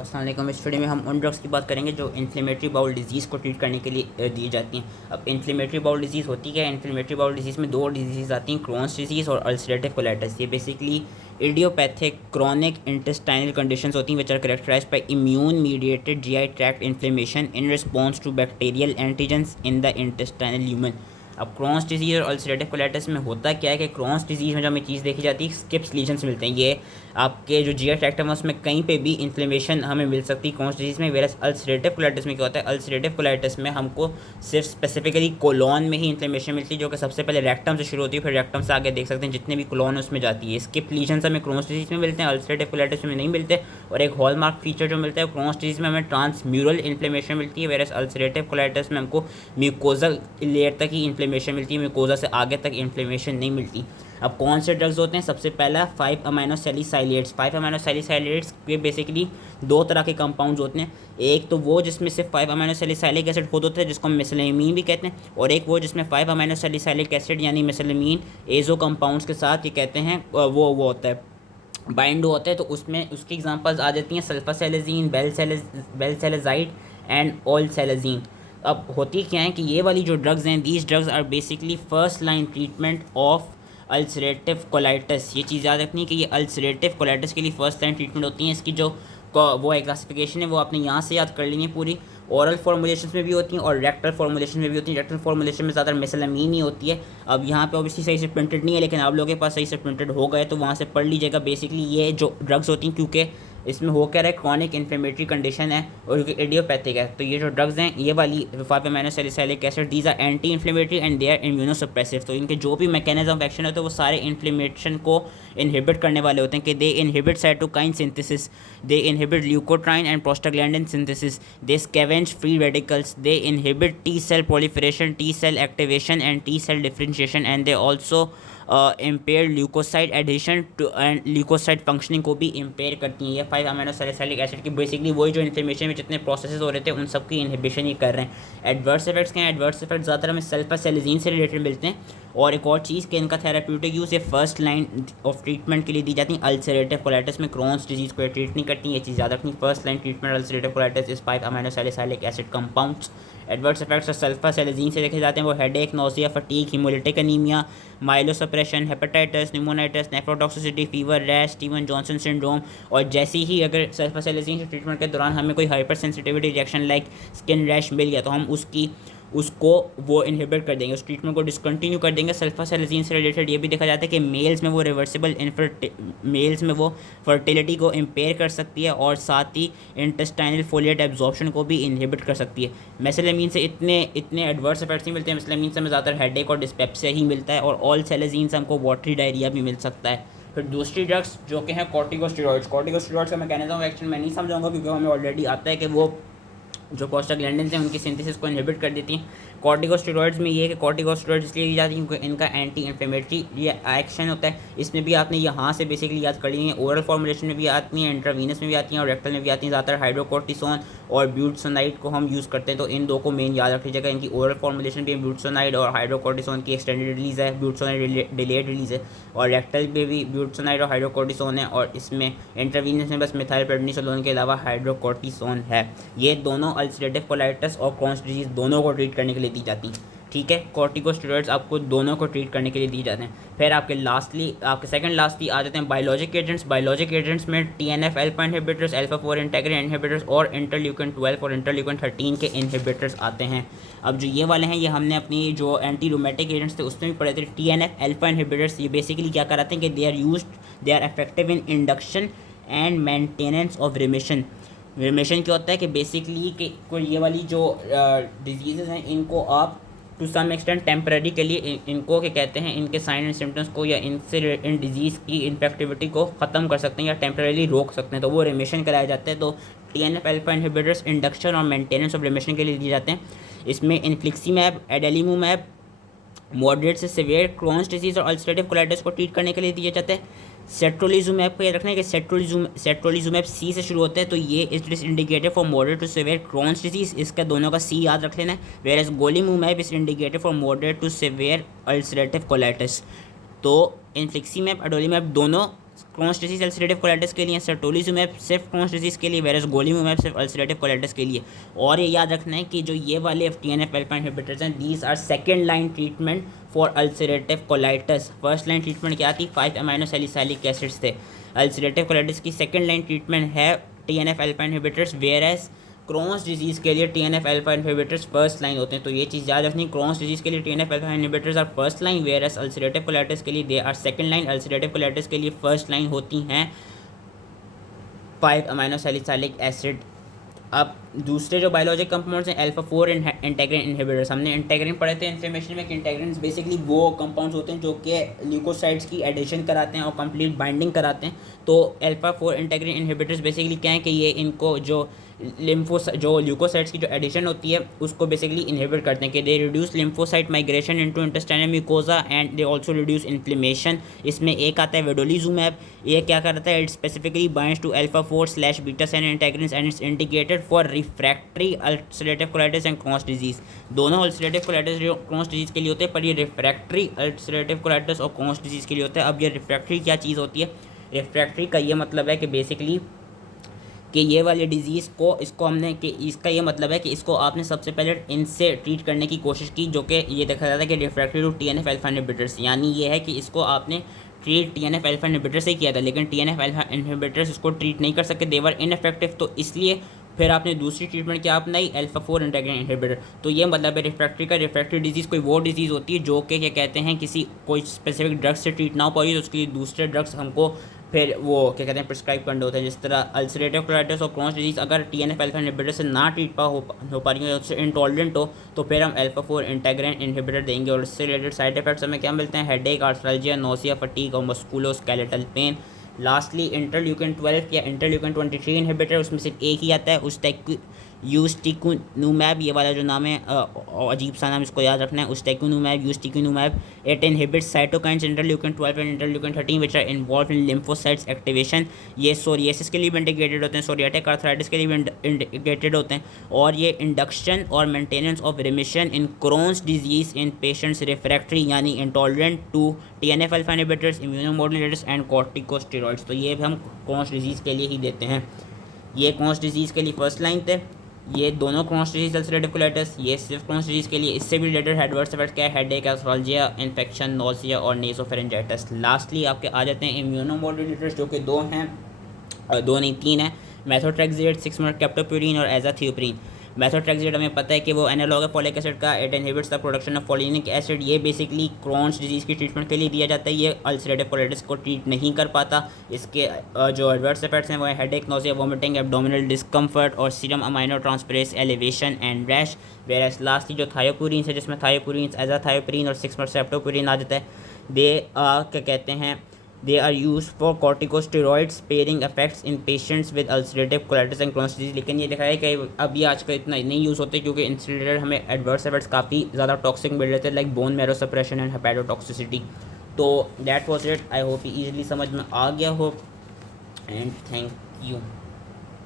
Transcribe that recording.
अस्सलाम वालेकुम। इस वीडियो में हम उन ड्रग्स की बात करेंगे जो इन्फ्लेमेटरी बाउल डिजीज़ को ट्रीट करने के लिए दी जाती हैं। अब इन्फ्लेमेटरी बाउल डिजीज़ होती क्या है? इन्फ्लेमेटरी बाउल डिजीज़ में दो डिजीज़ आती हैं, क्रोन्स डिजीज़ और अल्सरेटिव कोलाइटिस। ये basically idiopathic chronic intestinal conditions होती हैं which are characterized by immune mediated GI tract inflammation in response to bacterial antigens in the intestinal human. अब Crohn's disease और अल्सरेटिव कोलाइटिस में होता क्या है कि क्रॉन्स डिजीज़ में जो हमें चीज़ देखी जाती है, स्किप्स लीजन्स मिलते हैं। ये आपके जो जीआई ट्रैक्ट है उसमें कहीं पे भी इन्फ्लेमेशन हमें मिल सकती है क्रॉन्स डिजीज़ में। वेरस अल्सरेटिव कोलाइटिस में क्या होता है? अल्सरेटिव कोलाइटिस में हमको सिर्फ स्पेसिफिकली कोलॉन में ही इन्फ्लेमेशन मिलती है, जो कि सबसे पहले रेक्टम से शुरू होती है, फिर रेक्टम से आगे देख सकते हैं जितने भी कोलॉन उसमें जाती है। स्किप लीजन्स हमें क्रॉन्स डिजीज़ में मिलते हैं, अल्सरेटिव कोलाइटिस में नहीं मिलते। और एक हॉलमार्क फीचर जो मिलता है क्रॉन्स डिजीज़ में हमें ट्रांसम्यूरल इन्फ्लेमेशन मिलती है, वेरस अल्सरेटिव कोलाइटिस में हमको म्यूकोजल लेयर तक ही इन्फ्लेमेशन मिलती है, म्यूकोजा से आगे तक इन्फ्लेमेशन नहीं मिलती। अब कौन से ड्रग्स होते हैं? सबसे पहला 5 अमाइनोसैलिसाइलेट्स। 5 अमाइनोसैलिसाइलेट्स के बेसिकली दो तरह के कंपाउंड्स होते हैं। एक तो वो जिसमें सिर्फ 5 अमाइनोसैलिसाइलिक एसिड खुद होता है, जिसको हम मेसिलामीन भी कहते हैं, और एक वो जिसमें 5 अमाइनोसैलिसाइलिक एसिड यानी मेसिलामीन एजो कंपाउंड्स के साथ ये कहते हैं वो होता है, बाइंड होता है। तो उसमें उसकी एग्जांपल्स आ जाती हैं सल्फासेलेजीन, बेलसेलेजाइड एंड ओलसेलेजीन। अब होती क्या है कि ये वाली जो ड्रग्स हैं, these drugs are basically first line treatment of ulcerative colitis. ये चीज़ याद रखनी है कि ये अल्सरेटिव कोलाइटिस के लिए फर्स्ट लाइन ट्रीटमेंट होती है। इसकी जो वो है क्लासिफिकेशन है वो आपने यहाँ से याद कर लेनी है पूरी। ओरल फॉर्मुलेशन में भी होती हैं और रेक्टल फॉर्मुलेशन में भी होती हैं। रेक्टल फॉर्मुलेशन में ज़्यादा मेसिलामीन ही होती है। अब यहाँ पे ऑब्वियसली सही से प्रिंटेड नहीं है, लेकिन आप लोगों के पास सही से प्रिंटेड हो गए तो वहाँ से पढ़ लीजिएगा। बेसिकली ये जो ड्रग्स होती हैं, क्योंकि इसमें हो क्या रहा है, क्रॉनिक इन्फ्लेमेटरी कंडीशन है और इडियोपैथिक है, तो ये जो ड्रग्स हैं ये वाली 5 aminosalicylic acid, these are anti inflammatory and they are immunosuppressive. तो इनके जो भी मैकेनिज्म ऑफ एक्शन होते हैं वो सारे इन्फ्लेमेशन को इनहिबिट करने वाले होते हैं कि they inhibit cytokine synthesis, they inhibit leukotriene and prostaglandin synthesis, they scavenge free radicals, they inhibit T cell proliferation, T cell activation and T cell differentiation, and they also impair leukocyte adhesion to and leukocyte functioning को भी empire करती हैं। ये 5 aminosalicylic acid की basically वही जो inflammation में जितने प्रोसेसेस हो रहे थे उन सब की इनहिबिशन ही कर रहे हैं। एडवर्स इफेक्ट्स क्या हैं? एडवर्स इफेक्ट्स ज़्यादातर हमें सल्फासेलेजीन से रिलेटेड मिलते हैं। और एक और चीज़ कि इनका थेराप्यूटिक यूज़ ये फर्स्ट लाइन ऑफ ट्रीटमेंट के लिए दी जाती है। अल्सरेटिव कोलाइटिस में क्रॉन्स डिजीज़ को ट्रीट नहीं करती, ये चीज़ याद रखनी। First line treatment ulcerative colitis इस 5 aminosalicylic acid compounds. Adverse effects sulfasalazine से देखे जाते हैं वो headache, nausea, fatigue, haemolytic anaemia, myelosuppression, hepatitis, pneumonitis, nephrotoxicity, fever, rash, Steven Johnson syndrome. और जैसे ही अगर सल्फासेलेजीन के ट्रीटमेंट के दौरान हमें कोई hyper sensitivity reaction like skin rash मिल गया तो हम उसको वो इनहिबिट कर देंगे, उस ट्रीटमेंट को डिसकंटिन्यू कर देंगे। सल्फासेलेजीन से रिलेटेड ये भी देखा जाता है कि मेल्स में वो रिवर्सिबल मेल्स में वो फर्टिलिटी को इम्पेयर कर सकती है और साथ ही इंटेस्टाइनल फोलिएट एब्जॉर्प्शन को भी इनहिबिट कर सकती है। मेसिलामीन से इतने एडवर्स इफेक्ट्स नहीं मिलते हैं। मेसिलामीन से हमें ज़्यादातर हेडेक और डिस्पेप्सिया ही मिलता है, और ऑल सेलेजीन से हमको वाटरी डायरिया भी मिल सकता है। फिर दूसरी ड्रग्स जो कि हैं कॉर्टिकोस्टेरॉइड्स। कॉर्टिकोस्टेरॉइड्स का मैकेनिज्म ऑफ एक्शन मैं नहीं समझाऊंगा क्योंकि हमें ऑलरेडी आता है कि वो जो प्रोस्टाग्लैंडिन्स हैं उनकी सिंथेसिस को इनहिबिट कर देती हैं। कॉर्टिकोस्टेरॉइड्स में ये है कि कॉर्टिकोस्टेरॉइड्स इसलिए दी जाती है क्योंकि इनका एंटी इन्फ्लेमेटरी ये एक्शन होता है। इसमें भी आपने यहाँ से बेसिकली याद कर ली है। ओरल फॉर्मुलेशन में भी आती हैं, इंट्रावीनस में भी आती हैं और रेक्टल में भी आती हैं। ज़्यादातर हाइड्रोकोर्टिसोन और ब्यूटसोनाइड को हम यूज़ करते हैं, तो इन दो को मेन याद रख लीजिएगा। इनकी ओरल फॉर्मुलेशन भी ब्यूटसोनाइड और हाइड्रोकोर्टिसोन की एक्सटेंडेड रिलीज़ है, ब्यूटसोनाइड डिलेड रिलीज़ है। और रेक्टल में भी ब्यूटसोनाइड और हाइड्रोकोर्टिसोन है, और इसमें इंट्रावीनस में बस मिथाइलप्रेडनिसोलोन के अलावा हाइड्रोकोर्टिसोन है। ये दोनों अल्सरेटिव कोलाइटिस और क्रॉन्स डिजीज़ दोनों को ट्रीट करने के लिए दी जाती हैं। ठीक है, कॉर्टिकोस्टेरॉइड्स आपको दोनों को ट्रीट करने के लिए दी जाते हैं। फिर आपके सेकंड लास्टली आ जाते हैं बायोलॉजिक एजेंट्स। बायोलॉजिक एजेंट्स में TNF alpha inhibitors, alpha 4 integrin inhibitors और इंटरल्यूकिन 12 और इंटरल्यूकिन 13 के इनहिबिटर्स आते हैं। अब जो ये वाले हैं ये हमने अपनी जो एंटी रूमेटिक एजेंट्स थे उसमें भी पढ़े थे। TNF अल्फा इनहिबिटर्स ये बेसिकली क्या कराते हैं कि they are effective in induction and maintenance of remission. Remission क्या होता है कि बेसिकली कि कोई ये वाली जो डिजीज़ हैं इनको आप टू सम एक्सटेंट टेम्पररी के लिए इनको क्या कहते हैं, इनके साइन एंड सिम्टम्स को या इनसे इन डिजीज़ की इन्फेक्टिविटी को ख़त्म कर सकते हैं या टेम्पररी रोक सकते हैं, तो वो रिमिशन कराए जाते हैं। तो TNF अल्फा इनहिबिटर्स इंडक्शन और मेंटेनेंस ऑफ रिमिशन के लिए दिए जाते हैं। इसमें इन्फ्लिक्सीमैब, एडेलिमूमैब मॉडरेट से सीवियर क्रॉन्स डिजीज़ और अल्सरेटिव कोलाइटिस को ट्रीट करने के लिए दिए जाते हैं। सेट्रोलिजुमैब को याद रखना है कि सेट्रोलिजुमैब C से शुरू होता है, तो ये is indicated for moderate to severe Crohn's disease, इसका दोनों का C याद रख लेना है। Whereas golimumab is indicated for moderate to severe ulcerative colitis. तो इन्फ्लिक्सीमैब, एडोलीमैब दोनों क्रॉन्स डिजीज अल्सरेटिव कोलाइटिस के लिए, सर्टोलिजुमैब सिर्फ क्रॉन्स डिजीज़ के लिए, वेरस गोलीमुमैब सिर्फ अल्सरेटिव कोलाइटिस के लिए। और ये याद रखना है कि जो ये वाले TNF अल्फा इनहिबिटर्स हैं, these are second line treatment for ulcerative colitis. First line treatment क्या थी? 5 अमाइनो सैलिसाइलिक एसिड्स थे। अल्सरेटिव कोलाइटिस की सेकेंड लाइन ट्रीटमेंट है TNF alpha inhibitors, versus Crohn's disease के लिए TNF alpha inhibitors first line होते हैं। तो ये चीज़ याद रखनी, क्रॉन्स डिजीज़ के लिए TNF alpha inhibitors are first line, versus ulcerative colitis के लिए they are second line. Ulcerative colitis के लिए फर्स्ट लाइन होती हैं 5 अमाइनो सैलिसाइलिक एसिड। अब दूसरे जो बायोलॉजिक कंपाउंड्स हैं, अल्फा-4 इंटेग्रिन इनहिबिटर्स। हमने इंटेग्रिन पढ़े थे इन्फ्लेमेशन में कि इंटेग्रिन बेसिकली वो कंपाउंड्स होते हैं जो कि ल्यूकोसाइड्स की एडिशन कराते हैं और कंप्लीट बाइंडिंग कराते हैं। तो अल्फा-4 इंटेग्रिन इनहिबिटर्स बेसिकली क्या है कि ये इनको जो जो ल्यूकोसाइड्स की जो एडिशन होती है उसको बेसिकली इनहिबिट करते हैं कि they reduce lymphocyte migration into intestinal mucosa and they also reduce inflammation. इसमें एक आता है वेडोलिजुमैब, ये क्या करता है? इट स्पेसिफिकली बाइंड्स टू अल्फा-4/बीटा-7 integrins and it's indicated for refractory ulcerative colitis and Crohn's disease. दोनों अल्सरेटिव कोलाइटिस जो क्रॉन्स डिजीज़ के लिए होते हैं, पर ये रिफ्रैक्टरी अल्सरेटिव कोलाइटिस और क्रॉन्स डिजीज़ के लिए होता है। अब ये रिफ्रैक्टरी क्या चीज़ होती है? रिफ्रैक्टरी का ये मतलब है कि बेसिकली कि ये वाले डिज़ीज़ को इसको हमने कि इसका ये मतलब है कि इसको आपने सबसे पहले इनसे ट्रीट करने की कोशिश की, जो कि ये देखा जाता है कि refractory to TNF alpha inhibitors, यानी ये है कि इसको आपने ट्रीट TNF अल्फा इनहिबिटर से ही किया था, लेकिन TNF अल्फा इनहिबिटर्स इसको ट्रीट नहीं कर सके, देवर इनफेक्टिव। तो इसलिए फिर आपने दूसरी ट्रीटमेंट क्या अपनाई? अल्फा-4 इंटेग्रिन इनहिबिटर। तो ये मतलब है रिफ्रैक्टरी का। रिफ्रैक्टरी डिजीज़ कोई वो डिजीज़ होती है जो कि क्या कहते हैं किसी कोई स्पेसिफिक ड्रग्स से ट्रीट ना हो पाई, तो उसके लिए दूसरे ड्रग्स हमको फिर वो क्या कहते हैं प्रिस्क्राइब करने होते हैं। जिस तरह अल्सरेटिव कोलाइटिस और क्रॉन्स डिजीज़ अगर TNF अल्फा इनहिबिटर से ना ट्रीट हो पा रही है, उससे इंटॉलरेंट हो, तो फिर हम अल्फा-4 इंटेग्रिन इनहिबिटर देंगे। और इससे रिलेटेड साइड इफेक्ट्स हमें क्या मिलते हैं? हेडेक, आर्थ्राल्जिया, नोसिया, फटीग और मस्कुलोस्केलेटल पेन। लास्टली इंटरल्यूकिन 12 या इंटरल्यूकिन 23 इनहिबिटर, उसमें सिर्फ एक ही आता है, यूस्टिकुनुमैब। ये वाला जो नाम है अजीब सा नाम, इसको याद रखना है, ustekinumab. It inhibits cytokines interleukin 12 and interleukin 13 which are involve in lymphocytes activation. ये सोरियासिस के लिए भी इंडिकेटेड होते हैं, सोरियाटिक आर्थराइटिस के लिए भी इंडिकेटेड होते हैं। और ये इंडक्शन और maintenance of remission in Crohn's disease in patients refractory यानी intolerant to TNF alpha inhibitors, immunomodulators and corticosteroids. तो ये भी हम क्रॉन्स डिजीज़ के लिए ही देते हैं। ये क्रॉन्स डिजीज़ के लिए फर्स्ट लाइन थे, ये दोनों क्रॉन्स डिजीज़ अल्सरेटिव कोलाइटिस, ये सिर्फ क्रॉन्स डिजीज़ के लिए। इससे भी रिलेटेड एडवर्स इफेक्ट क्या है? हेडेक, आर्थ्राल्जिया, इन्फेक्शन, नोसिया और नेसोफेरेंजाइटिस। लास्टली आपके आ जाते हैं इम्यूनोमोडुलेटर्स, जो कि दो हैं, दो नहीं तीन हैं, मेथोट्रेक्सेट, 6-मेथोकेप्टोप्यूरिन और एजाथियोप्रिन। मेथोट्रेक्सेट हमें पता है कि वो एनालॉग है फॉलिक एसिड का, it inhibits the production of folinic acid. ये बेसिकली क्रॉन्स डिजीज़ की ट्रीटमेंट के लिए दिया जाता है, ये अल्सरेटिव कोलाइटिस को ट्रीट नहीं कर पाता। इसके जो एडवर्स इफेक्ट्स हैं वो है headache, nausea, vomiting, abdominal discomfort और serum amino transferase elevation and rash. Whereas lastly जो थायोपुरिन है, जिसमें थायोपुरिन, एजाथायोप्रिन और 6-मेथोकेप्टोप्यूरिन आ जाता है, दे क्या कहते हैं They are used for corticosteroid sparing effects in patients with ulcerative colitis and Crohn's disease। लेकिन ये दिखा है कि अब ये आजकल इतना नहीं यूज़ होते क्योंकि इनसे रिलेटेड हमें एडवर्स इफेक्ट्स काफ़ी ज़्यादा टॉक्सिक मिल रहे थे, like bone marrow suppression and hepatotoxicity. तो that was it. I hope easily समझ में आ गया हो एंड थैंक यू।